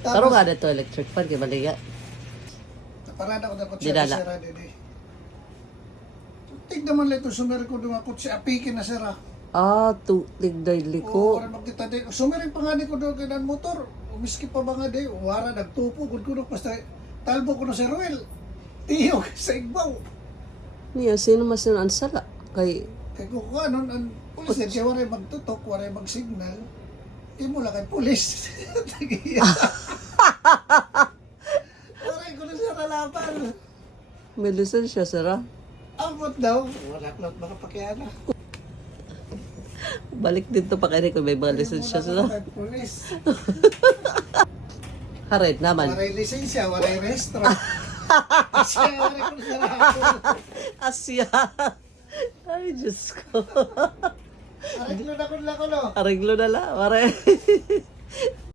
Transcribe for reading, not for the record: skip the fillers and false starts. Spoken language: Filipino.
Taro nga na ito electric fan, kaya maliga. Parada ko dapat Dinala. siya sira dede. Tignan man lang ito, sumeri ko doon ako siya apikin na sira. Ah, tigday Oo, liko. para magkita din. Sumeri pa nga di ko doon kailan motor. Umiski pa ba nga di, wara, nagtupo, gudgudok, basta talbo ko na si Ruel. Tiyog sa igbaw. Niya, sino mas yun ang sala? Kay, Kaya kung ano, ang pulis din siya, waray magtutok, waray magsignal. Imo lang kay pulis. Waray ko na siya nalaban. may lisensya, sira. Abot daw. Wala ko lang makapakiana. Balik dito pa kayo kung may mga lisensya, sira. Kay pulis. Harid naman. Waray lisensya, waray restaurant. Siya, waray ko na siya Asya. Ay, Diyos ko. Ariglo na ko no. Ariglo na lang, pare.